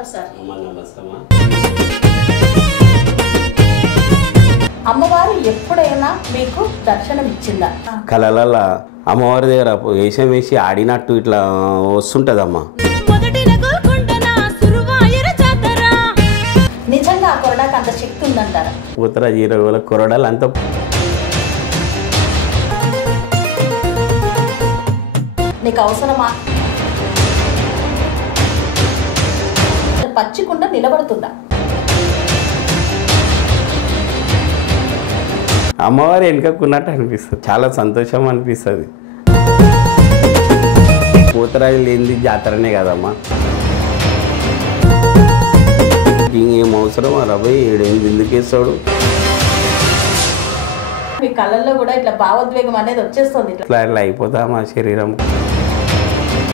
నమస్కారం సార్. నమస్తేమా. అమ్మవారు ఎప్పుడైనా మీకు దర్శనం ఇచ్చిందా? కళలలో అమ్మవారి దగ్గర వేషం వేసి ఆడినట్టు ఇట్లా వస్తుంటదమ్మా. నిజంగా ఆ కొరడాకి అంత శక్తి ఉందంటారా? ఉత్తర జీరగోల కొరడాలు అంత నీకు అవసరమా? పచ్చికుండా నిలబడుతుందా? అమ్మవారి వెనుకకున్నట్టు అనిపిస్తుంది. చాలా సంతోషం అనిపిస్తుంది. పూతరాజు లేనిది జాతరనే కదమ్మా. ఇంకేం అవసరం అరవై ఏడేంది ఎందుకేస్తాడు. మీ కళ్ళల్లో కూడా ఇట్లా భావోద్వేగం అనేది వచ్చేస్తుంది. ఇట్లా అయిపోతా మా శరీరం.